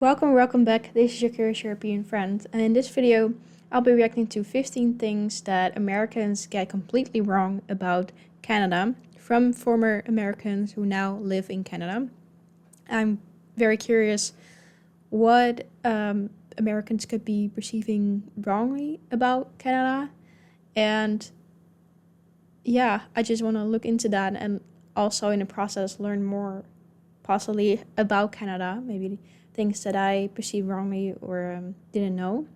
Welcome back. This is your curious European friend, and in this video, I'll be reacting to 15 things that Americans get completely wrong about Canada from former Americans who now live in Canada. I'm very curious what Americans could be perceiving wrongly about Canada, and yeah, I just want to look into that and also in the process learn more possibly about Canada, maybe things that I perceived wrongly or didn't know.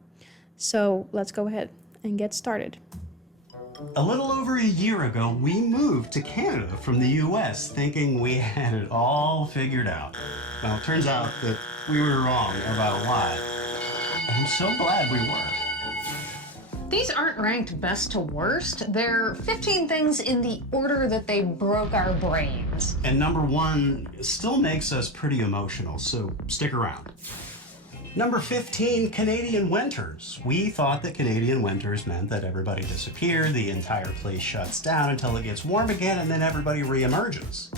So let's go ahead and get started. A little over a year ago, we moved to Canada from the US thinking we had it all figured out. Well, it turns out that we were wrong about a lot. And I'm so glad we were. These aren't ranked best to worst. They're 15 things in the order that they broke our brains. And number one still makes us pretty emotional, so stick around. Number 15, Canadian winters. We thought that Canadian winters meant that everybody disappeared, the entire place shuts down until it gets warm again, and then everybody reemerges.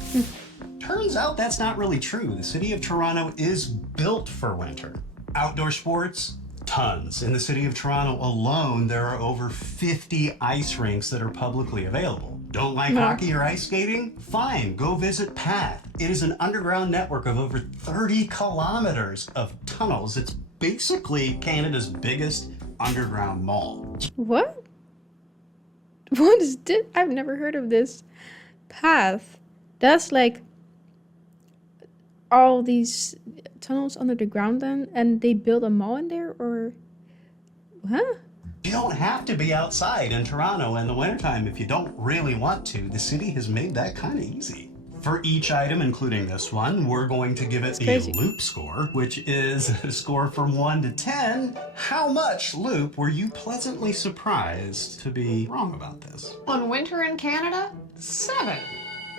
Turns out that's not really true. The city of Toronto is built for winter. Outdoor sports? Tons. In the city of Toronto alone, there are over 50 ice rinks that are publicly available. Don't like hockey or ice skating? Fine, go visit PATH. It is an underground network of over 30 kilometers of tunnels. It's basically Canada's biggest underground mall. What? What is this? I've never heard of this. Path. That's like all these tunnels under the ground then, and they build a mall in there, or huh? You don't have to be outside in Toronto in the wintertime if you don't really want to. The city has made that kind of easy. For each item, including this one, we're going to give it a loop score, which is a score from 1 to 10. How much loop were you pleasantly surprised to be wrong about this? On winter in Canada, 7.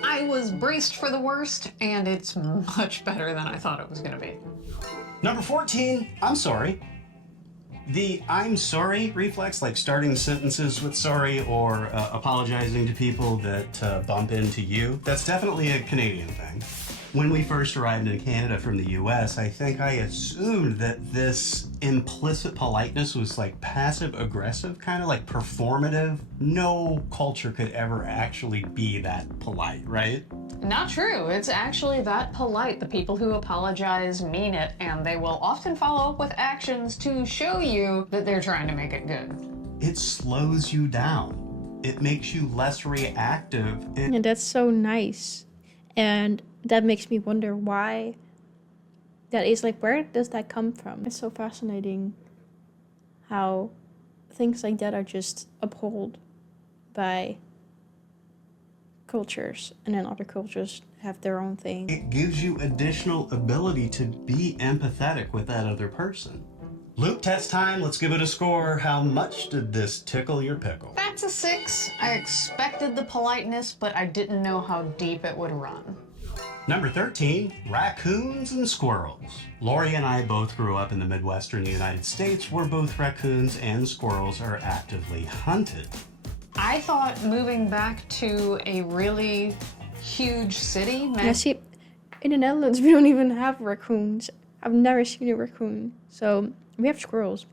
I was braced for the worst, and it's much better than I thought it was gonna be. Number 14, I'm sorry. The I'm sorry reflex, like starting sentences with sorry or apologizing to people that bump into you, that's definitely a Canadian thing. When we first arrived in Canada from the US, I think I assumed that this implicit politeness was like passive aggressive, kind of like performative. No culture could ever actually be that polite, right? Not true. It's actually that polite. The people who apologize mean it, and they will often follow up with actions to show you that they're trying to make it good. It slows you down. It makes you less reactive. And that's so nice. And that makes me wonder why that is. Like, where does that come from? It's so fascinating how things like that are just upheld by cultures, and then other cultures have their own thing. It gives you additional ability to be empathetic with that other person. Loop test time, let's give it a score. How much did this tickle your pickle? That's a 6. I expected the politeness, but I didn't know how deep it would run. Number 13, raccoons and squirrels. Lori and I both grew up in the Midwestern United States, where both raccoons and squirrels are actively hunted. I thought moving back to a really huge city meant... Yeah, see, in the Netherlands, we don't even have raccoons. I've never seen a raccoon. So we have squirrels.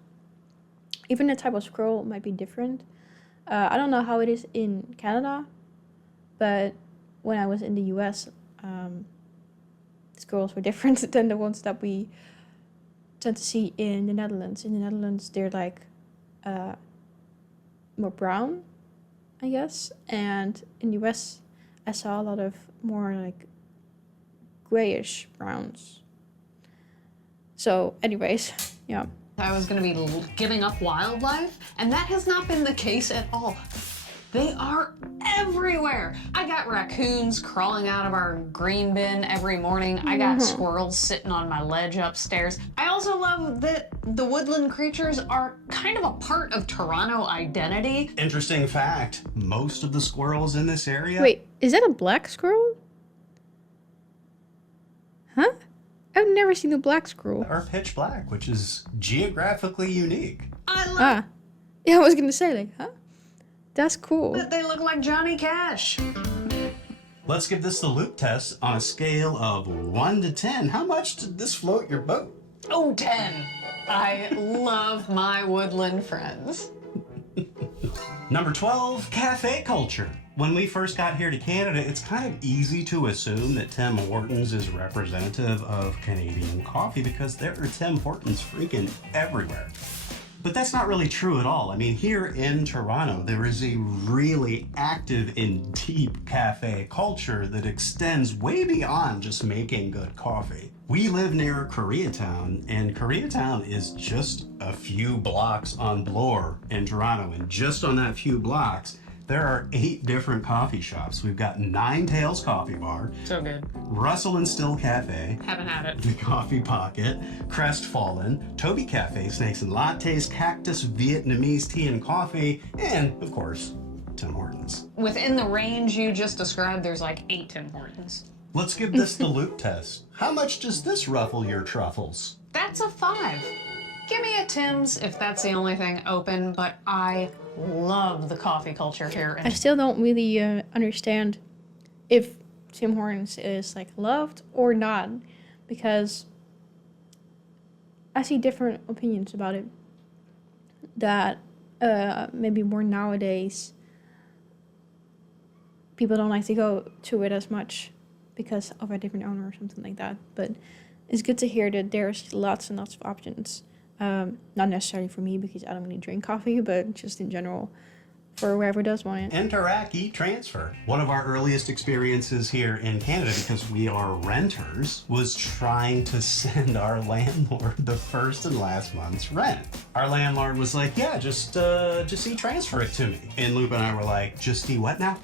Even the type of squirrel might be different. I don't know how it is in Canada, but when I was in the US, squirrels were different than the ones that we tend to see in the Netherlands. In the Netherlands, they're like more brown, I guess. And in the US, I saw a lot of more like grayish browns. So anyways, yeah. I was going to be giving up wildlife, and that has not been the case at all. They are everywhere. I got raccoons crawling out of our green bin every morning. I got squirrels sitting on my ledge upstairs. I also love that the woodland creatures are kind of a part of Toronto identity. Interesting fact, most of the squirrels in this area... Wait, is that a black squirrel? Huh? I've never seen a black squirrel. ...are pitch black, which is geographically unique. I love yeah, I was gonna say, like, huh? That's cool. that they look like Johnny Cash. Let's give this the loop test on a scale of 1 to 10. How much did this float your boat? Oh, 10. I love my woodland friends. Number 12, cafe culture. When we first got here to Canada, it's kind of easy to assume that Tim Hortons is representative of Canadian coffee because there are Tim Hortons freaking everywhere. But that's not really true at all. I mean, here in Toronto, there is a really active and deep cafe culture that extends way beyond just making good coffee. We live near Koreatown, and Koreatown is just a few blocks on Bloor in Toronto. And just on that few blocks, there are 8 different coffee shops. We've got Nine Tails Coffee Bar, So good. Russell and Still Cafe, Haven't had it. The Coffee Pocket, Crestfallen, Toby Cafe, Snakes and Lattes, Cactus, Vietnamese Tea and Coffee, and, of course, Tim Hortons. Within the range you just described, there's like 8 Tim Hortons. Let's give this the loop test. How much does this ruffle your truffles? That's a 5. Give me a Tim's if that's the only thing open, but I love the coffee culture here. I still don't really understand if Tim Hortons is like loved or not, because I see different opinions about it. That maybe more nowadays people don't like to go to it as much because of a different owner or something like that. But it's good to hear that there's lots and lots of options. Not necessarily for me because I don't really drink coffee, but just in general for whoever does want it. Interact, Eat, Transfer. One of our earliest experiences here in Canada, because we are renters, was trying to send our landlord the first and last month's rent. Our landlord was like, yeah, just e-transfer it to me. And Luke and I were like, just what now?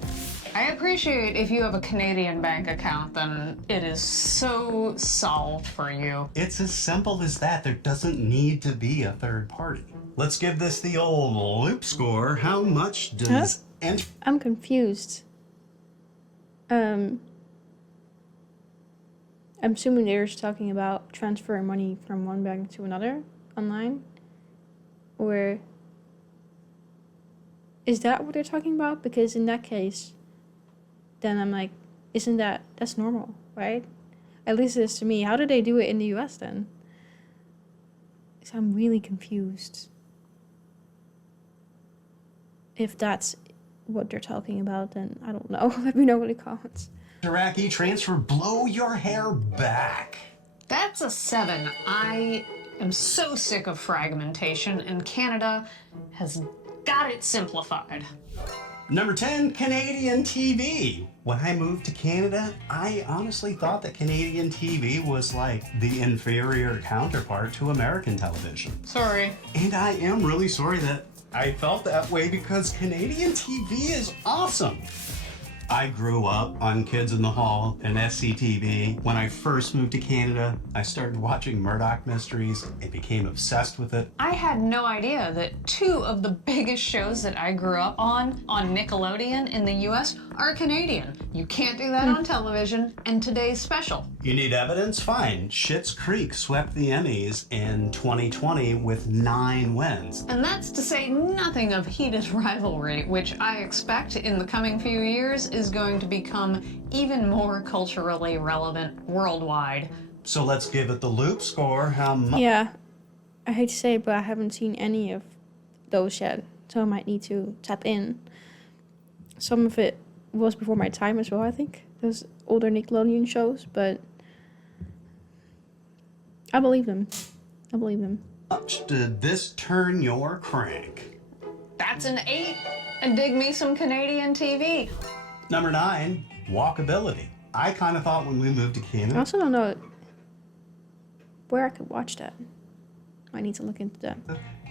I appreciate if you have a Canadian bank account, then it is so solved for you. It's as simple as that. There doesn't need to be a third party. Let's give this the old loop score. How much does I'm confused. I'm assuming they're just talking about transferring money from one bank to another online, or is that what they're talking about? Because in that case, then I'm like, that's normal, right? At least it is to me. How do they do it in the US then? So I'm really confused. If that's what they're talking about, then I don't know. Let me know in the comments. Interact, e-transfer, blow your hair back. That's a 7. I am so sick of fragmentation, and Canada has got it simplified. Number 10, Canadian TV. When I moved to Canada, I honestly thought that Canadian TV was like the inferior counterpart to American television. Sorry. And I am really sorry that I felt that way because Canadian TV is awesome. I grew up on Kids in the Hall and SCTV. When I first moved to Canada, I started watching Murdoch Mysteries and became obsessed with it. I had no idea that 2 of the biggest shows that I grew up on Nickelodeon in the US are Canadian. You can't do that on television, and today's special. You need evidence? Fine. Schitt's Creek swept the Emmys in 2020 with 9 wins. And that's to say nothing of Heated Rivalry, which I expect in the coming few years is going to become even more culturally relevant worldwide. So let's give it the loop score. How much? Yeah, I hate to say it, but I haven't seen any of those yet, so I might need to tap in. Some of it was before my time as well, I think. Those older Nickelodeon shows, but I believe them. I believe them. How much did this turn your crank? That's an 8. And dig me some Canadian TV. Number 9, walkability. I kind of thought when we moved to I Canada also don't know where I could watch that. I need to look into that.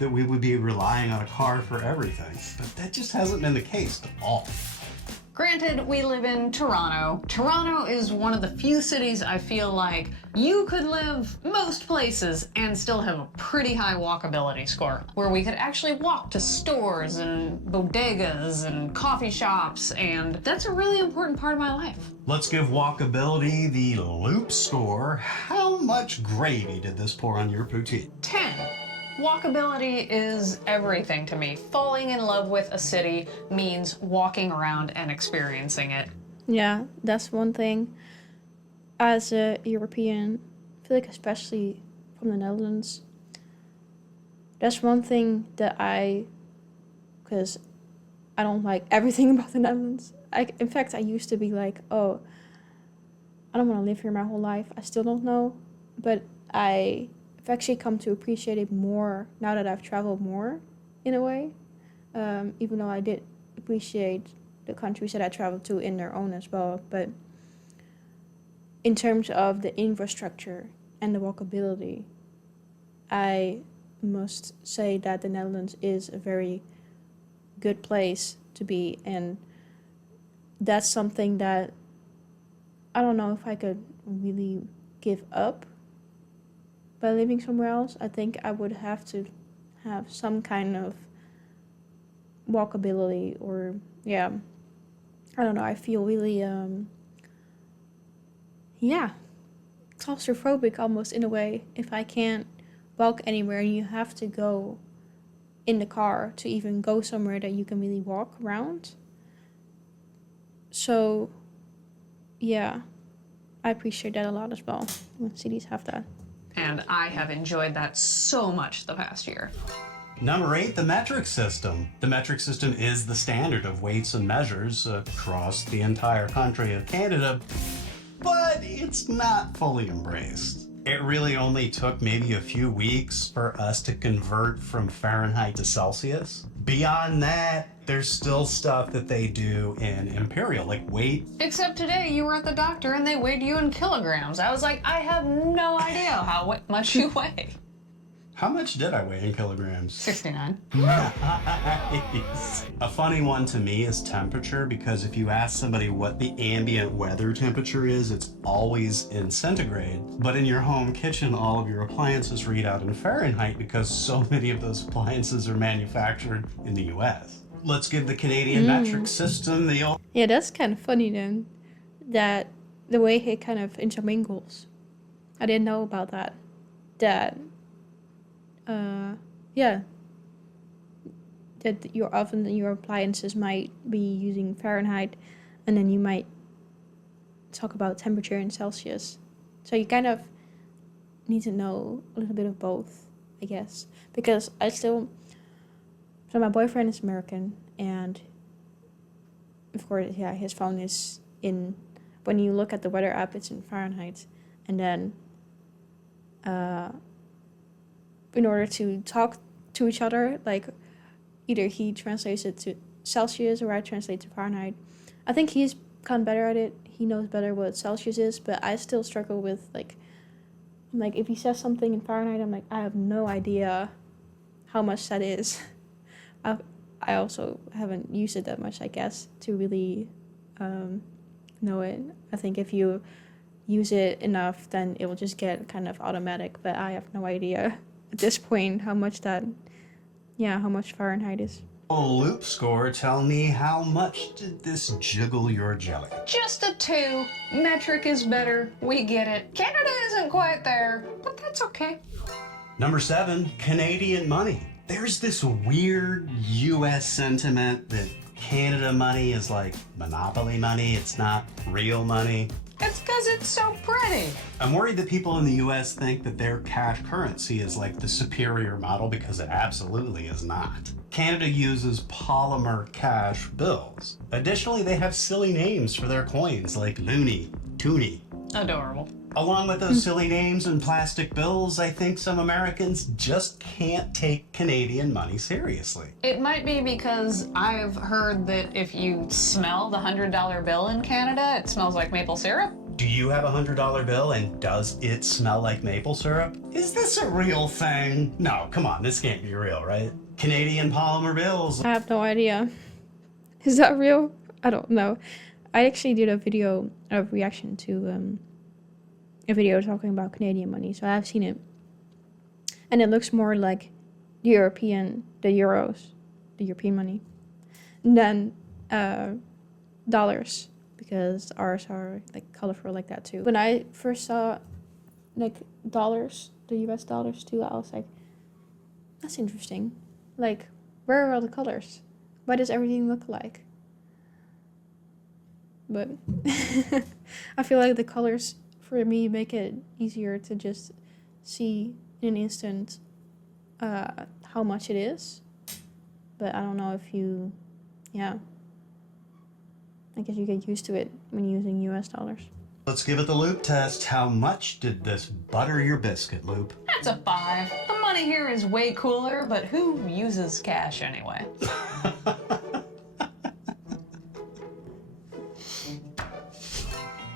that we would be relying on a car for everything, but that just hasn't been the case at all. Granted, we live in Toronto. Toronto is one of the few cities I feel like you could live most places and still have a pretty high walkability score, where we could actually walk to stores and bodegas and coffee shops, and that's a really important part of my life. Let's give walkability the loop score. How much gravy did this pour on your poutine? 10. Walkability is everything to me. Falling in love with a city means walking around and experiencing it. Yeah, that's one thing. As a European, I feel like especially from the Netherlands. That's one thing that because I don't like everything about the Netherlands. In fact, I used to be like, oh, I don't want to live here my whole life. I still don't know, but I've actually come to appreciate it more now that I've traveled more, in a way. Even though I did appreciate the countries that I traveled to in their own as well, but in terms of the infrastructure and the walkability, I must say that the Netherlands is a very good place to be, and that's something that I don't know if I could really give up by living somewhere else. I think I would have to have some kind of walkability, or yeah, I don't know, I feel really claustrophobic almost, in a way, if I can't walk anywhere and you have to go in the car to even go somewhere that you can really walk around. So yeah, I appreciate that a lot as well when cities have that. And I have enjoyed that so much the past year. Number 8, the metric system. The metric system is the standard of weights and measures across the entire country of Canada, but it's not fully embraced. It really only took maybe a few weeks for us to convert from Fahrenheit to Celsius. Beyond that, there's still stuff that they do in imperial, like weight. Except today you were at the doctor and they weighed you in kilograms. I was like, I have no idea how much you weigh. How much did I weigh in kilograms? 69. Nice. A funny one to me is temperature, because if you ask somebody what the ambient weather temperature is, it's always in centigrade. But in your home kitchen, all of your appliances read out in Fahrenheit because so many of those appliances are manufactured in the US. Let's give the Canadian metric system the... Yeah, that's kind of funny then, that the way it kind of intermingles. I didn't know about that. That your oven and your appliances might be using Fahrenheit, and then you might talk about temperature in Celsius. So you kind of need to know a little bit of both, I guess. Because so my boyfriend is American, and of course, yeah, his phone is when you look at the weather app, it's in Fahrenheit. And then in order to talk to each other, like either he translates it to Celsius or I translate to Fahrenheit. I think he's gotten better at it. He knows better what Celsius is, but I still struggle with like if he says something in Fahrenheit, I'm like, I have no idea how much that is. I also haven't used it that much, I guess, to really know it. I think if you use it enough, then it will just get kind of automatic, but I have no idea at this point how much Fahrenheit is. Loop score, tell me, how much did this jiggle your jelly? Just a 2. Metric is better. We get it. Canada isn't quite there, but that's okay. Number 7, Canadian money. There's this weird US sentiment that Canada money is like monopoly money. It's not real money. It's because it's so pretty. I'm worried that people in the US think that their cash currency is like the superior model, because it absolutely is not. Canada uses polymer cash bills. Additionally, they have silly names for their coins, like loonie, toonie. Adorable. Along with those silly names and plastic bills, I think some Americans just can't take Canadian money seriously. It might be because I've heard that if you smell the $100 bill in Canada, it smells like maple syrup. Do you have a $100 bill, and does it smell like maple syrup? Is this a real thing? No, come on, this can't be real, right? Canadian polymer bills. I have no idea. Is that real? I don't know. I actually did a video of reaction to a video talking about Canadian money, so I've seen it. And it looks more like the European money, than dollars, because ours are like colorful like that too. When I first saw like dollars, the US dollars too, I was like, that's interesting. Like, where are all the colors? Why does everything look alike? But I feel like the colors for me make it easier to just see in an instant how much it is. But I don't know if you, yeah. I guess you get used to it when using US dollars. Let's give it the Loop test. How much did this butter your biscuit, Loop? That's a 5. The money here is way cooler, but who uses cash anyway?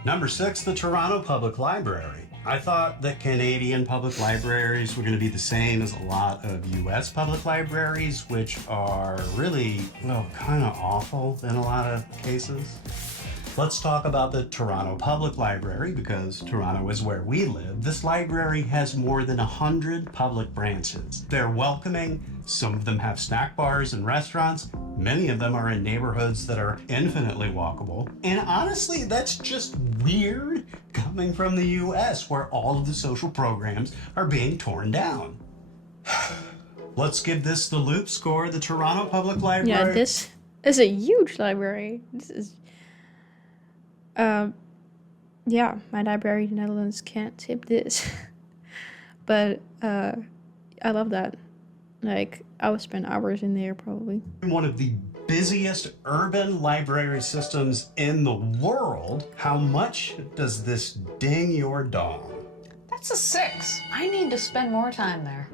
Number 6, the Toronto Public Library. I thought that Canadian public libraries were going to be the same as a lot of US public libraries, which are really, well, kind of awful in a lot of cases. Let's talk about the Toronto Public Library because Toronto is where we live. This library has more than 100 public branches. They're welcoming. Some of them have snack bars and restaurants. Many of them are in neighborhoods that are infinitely walkable. And honestly, that's just weird coming from the US where all of the social programs are being torn down. Let's give this the Loop score. The Toronto Public Library. Yeah, this is a huge library. This is yeah, my library in the Netherlands can't tip this. But I love that. Like, I would spend hours in there probably. One of the busiest urban library systems in the world. How much does this ding your dong? That's a 6. I need to spend more time there.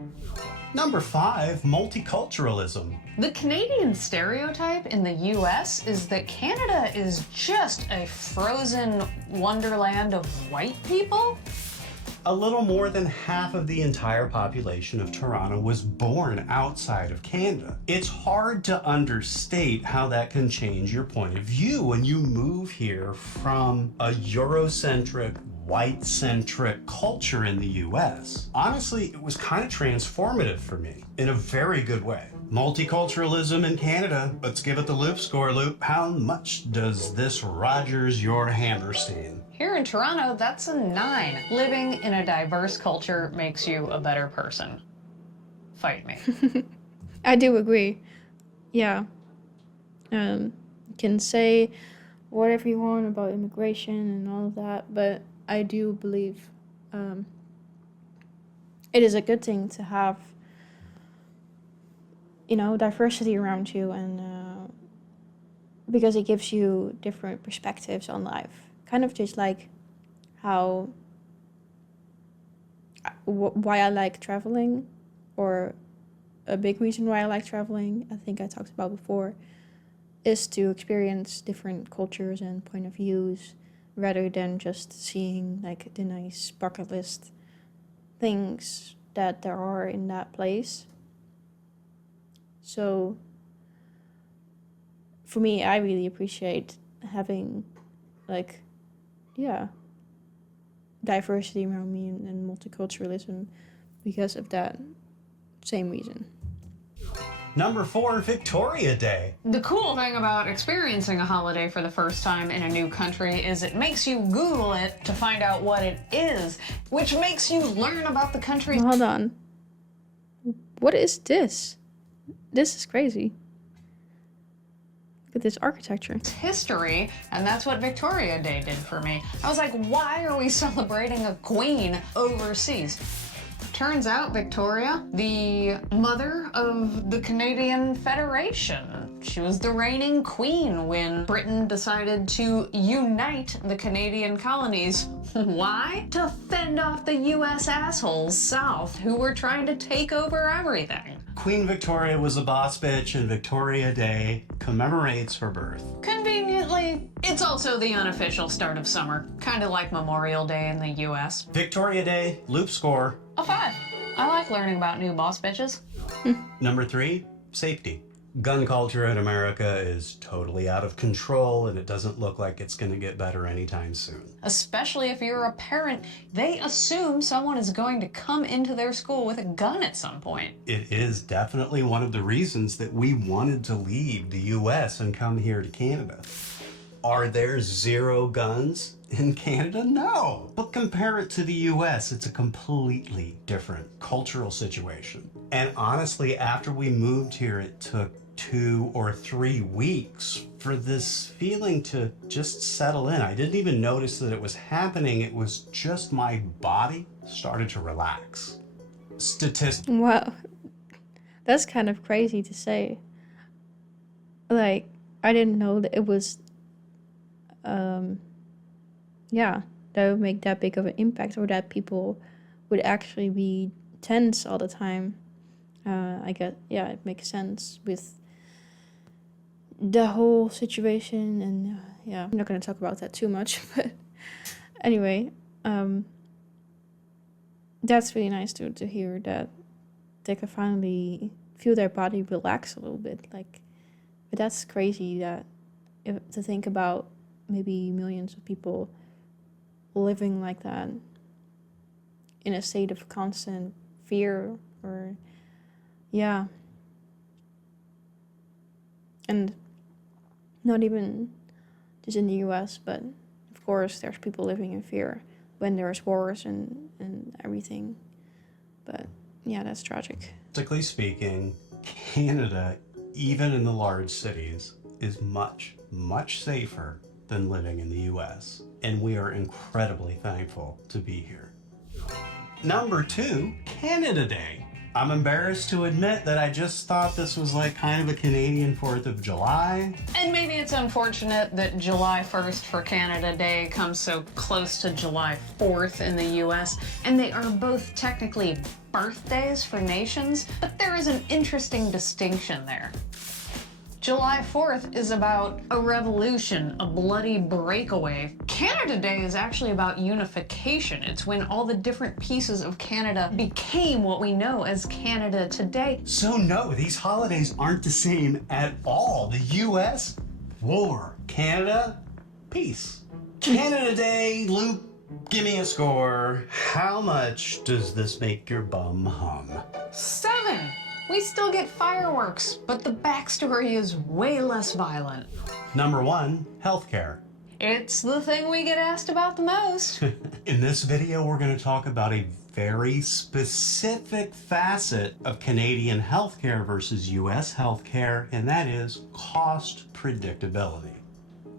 Number 5, multiculturalism. The Canadian stereotype in the US is that Canada is just a frozen wonderland of white people. A little more than half of the entire population of Toronto was born outside of Canada. It's hard to understate how that can change your point of view when you move here from a Eurocentric, white-centric culture in the US. Honestly, it was kind of transformative for me in a very good way. Multiculturalism in Canada. Let's give it the Loop score, Loop. How much does this Rogers your Hammerstein? Here in Toronto, that's a 9. Living in a diverse culture makes you a better person. Fight me. I do agree. Yeah. You can say whatever you want about immigration and all of that, but I do believe it is a good thing to have, you know, diversity around you, and because it gives you different perspectives on life. Kind of just like how why I like traveling, or a big reason why I like traveling, I think I talked about before, is to experience different cultures and point of views rather than just seeing like the nice bucket list things that there are in that place. So for me, I really appreciate having like, yeah, diversity around me and multiculturalism because of that same reason. Number 4, Victoria Day. The cool thing about experiencing a holiday for the first time in a new country is it makes you Google it to find out what it is, which makes you learn about the country. Hold on. What is this? This is crazy. Look at this architecture. It's history, and that's what Victoria Day did for me. I was like, why are we celebrating a queen overseas? Turns out Victoria, the mother of the Canadian Federation. She was the reigning queen when Britain decided to unite the Canadian colonies. Why? To fend off the US assholes south who were trying to take over everything. Queen Victoria was a boss bitch, and Victoria Day commemorates her birth. Conveniently, it's also the unofficial start of summer, kind of like Memorial Day in the US. Victoria Day, Loop score. A 5. I like learning about new boss bitches. Number 3, safety. Gun culture in America is totally out of control, and it doesn't look like it's going to get better anytime soon. Especially if you're a parent, they assume someone is going to come into their school with a gun at some point. It is definitely one of the reasons that we wanted to leave the US and come here to Canada. Are there 0 guns in Canada? No. But compare it to the US, it's a completely different cultural situation. And honestly, after we moved here, it took 2 or 3 weeks for this feeling to just settle in. I didn't even notice that it was happening. It was just my body started to relax. statistics. Wow, that's kind of crazy to say. Like, I didn't know that it was, yeah, that would make that big of an impact, or that people would actually be tense all the time. I guess, yeah, it makes sense with the whole situation, and yeah, I'm not going to talk about that too much, but anyway, that's really nice to hear that they can finally feel their body relax a little bit. Like, but that's crazy that to think about maybe millions of people living like that in a state of constant fear, or yeah, and not even just in the US, but of course there's people living in fear when there's wars and everything. But yeah, that's tragic. Statistically speaking, Canada, even in the large cities, is much, much safer than living in the US. And we are incredibly thankful to be here. Number 2, Canada Day. I'm embarrassed to admit that I just thought this was like kind of a Canadian 4th of July. And maybe it's unfortunate that July 1st for Canada Day comes so close to July 4th in the US, and they are both technically birthdays for nations, but there is an interesting distinction there. July 4th is about a revolution, a bloody breakaway. Canada Day is actually about unification. It's when all the different pieces of Canada became what we know as Canada today. So no, these holidays aren't the same at all. The US, war. Canada, peace. Canada Day, Luke, give me a score. How much does this make your bum hum? 7. We still get fireworks, but the backstory is way less violent. Number 1, healthcare. It's the thing we get asked about the most. In this video, we're going to talk about a very specific facet of Canadian healthcare versus US healthcare, and that is cost predictability.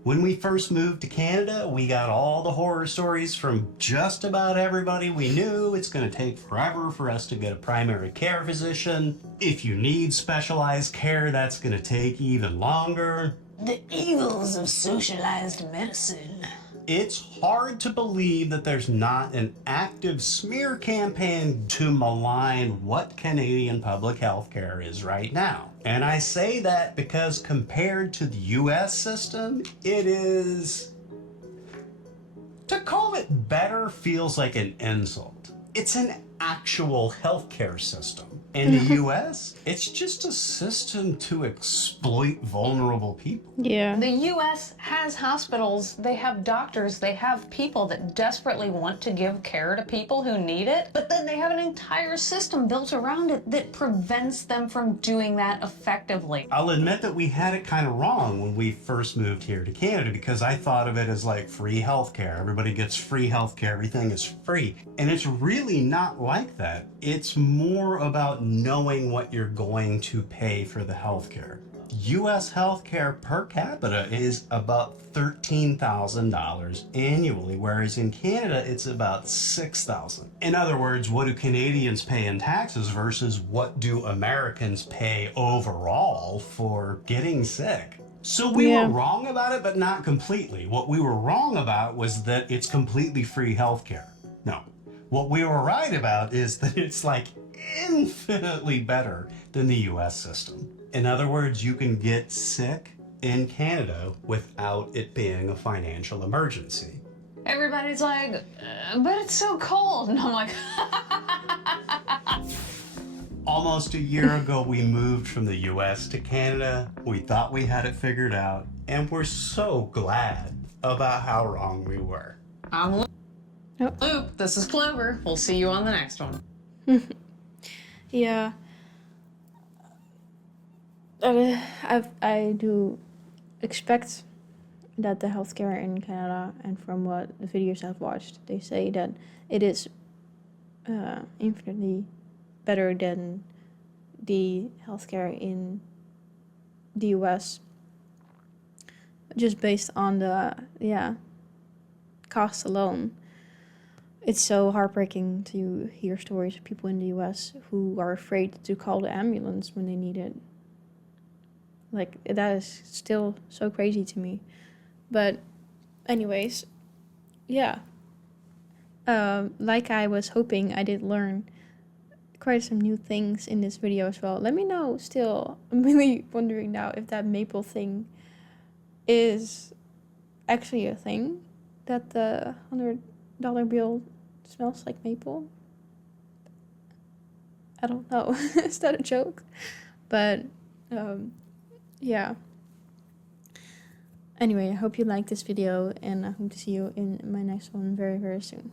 When we first moved to Canada, we got all the horror stories from just about everybody we knew. It's going to take forever for us to get a primary care physician. If you need specialized care, that's going to take even longer. The evils of socialized medicine. It's hard to believe that there's not an active smear campaign to malign what Canadian public health care is right now. And I say that because compared to the US system, it is... To call it better feels like an insult. It's an actual healthcare system. In the US, it's just a system to exploit vulnerable people. Yeah. The US has hospitals, they have doctors, they have people that desperately want to give care to people who need it, but then they have an entire system built around it that prevents them from doing that effectively. I'll admit that we had it kind of wrong when we first moved here to Canada, because I thought of it as like free healthcare. Everybody gets free healthcare, everything is free. And it's really not like that. It's more about knowing what you're going to pay for the healthcare. US healthcare per capita is about $13,000 annually, whereas in Canada it's about $6,000. In other words, what do Canadians pay in taxes versus what do Americans pay overall for getting sick? So we were wrong about it, but not completely. What we were wrong about was that it's completely free healthcare. No. What we were right about is that it's like infinitely better than the US system. In other words, you can get sick in Canada without it being a financial emergency. Everybody's like, but it's so cold. And I'm like, Almost a year ago, we moved from the US to Canada. We thought we had it figured out, and we're so glad about how wrong we were. I'm Luke, this is Clover. We'll see you on the next one. Yeah. I do expect that the healthcare in Canada, and from what the videos I've watched, they say that it is infinitely better than the healthcare in the US, just based on the cost alone. It's so heartbreaking to hear stories of people in the US who are afraid to call the ambulance when they need it. Like, that is still so crazy to me. But anyways, yeah. Like I was hoping, I did learn quite some new things in this video as well. Let me know still. I'm really wondering now if that maple thing is actually a thing, that the $100 bill smells like maple. I don't know. Is that a joke? But yeah. Anyway, I hope you liked this video, and I hope to see you in my next one very, very soon.